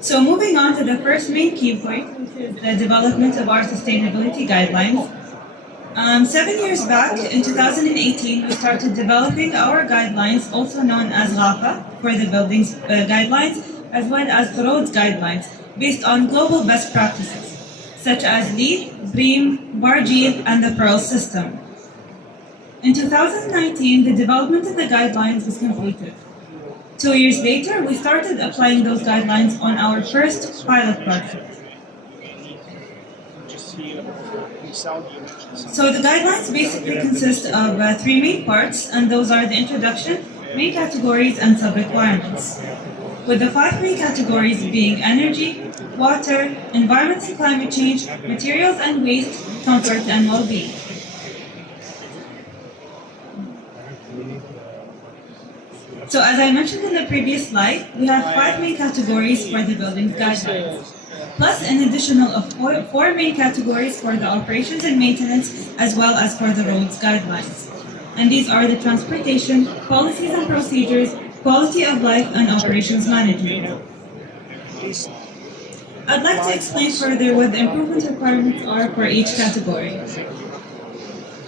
So moving on to the first main key point, which is the development of our sustainability guidelines. 7 years back, in 2018, we started developing our guidelines, also known as GAFA, for the buildings guidelines, as well as the roads guidelines, based on global best practices, such as LEED, BREEAM, BARGEEL, and the Pearl system. In 2019, the development of the guidelines was completed. 2 years later, we started applying those guidelines on our first pilot project. So the guidelines basically consist of three main parts, and those are the introduction, main categories, and sub-requirements. With the 5 main categories being energy, water, environment and climate change, materials and waste, comfort and well-being. So as I mentioned in the previous slide, we have 5 main categories for the buildings guidelines, plus an additional of 4 main categories for the operations and maintenance, as well as for the roads guidelines. And these are the transportation, policies and procedures, quality of life, and operations management. I'd like to explain further what the improvement requirements are for each category.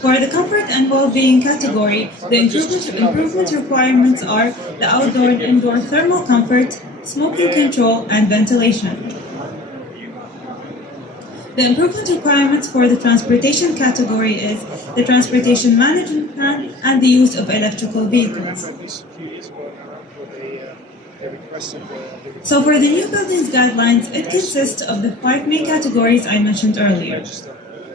For the comfort and well-being category, the improvement requirements are the outdoor and indoor thermal comfort, smoking control, and ventilation. The improvement requirements for the transportation category is the transportation management plan and the use of electrical vehicles. So for the new buildings guidelines, it consists of the 5 main categories I mentioned earlier.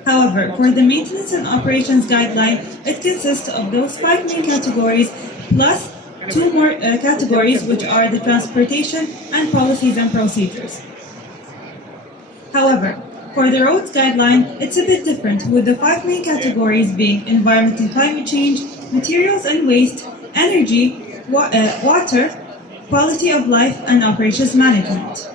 However, for the maintenance and operations guideline, it consists of those 5 main categories plus 2 more categories, which are the transportation and policies and procedures. However, for the roads guideline, it's a bit different, with the 5 main categories being environment and climate change, materials and waste, energy, water, quality of life, and operations management.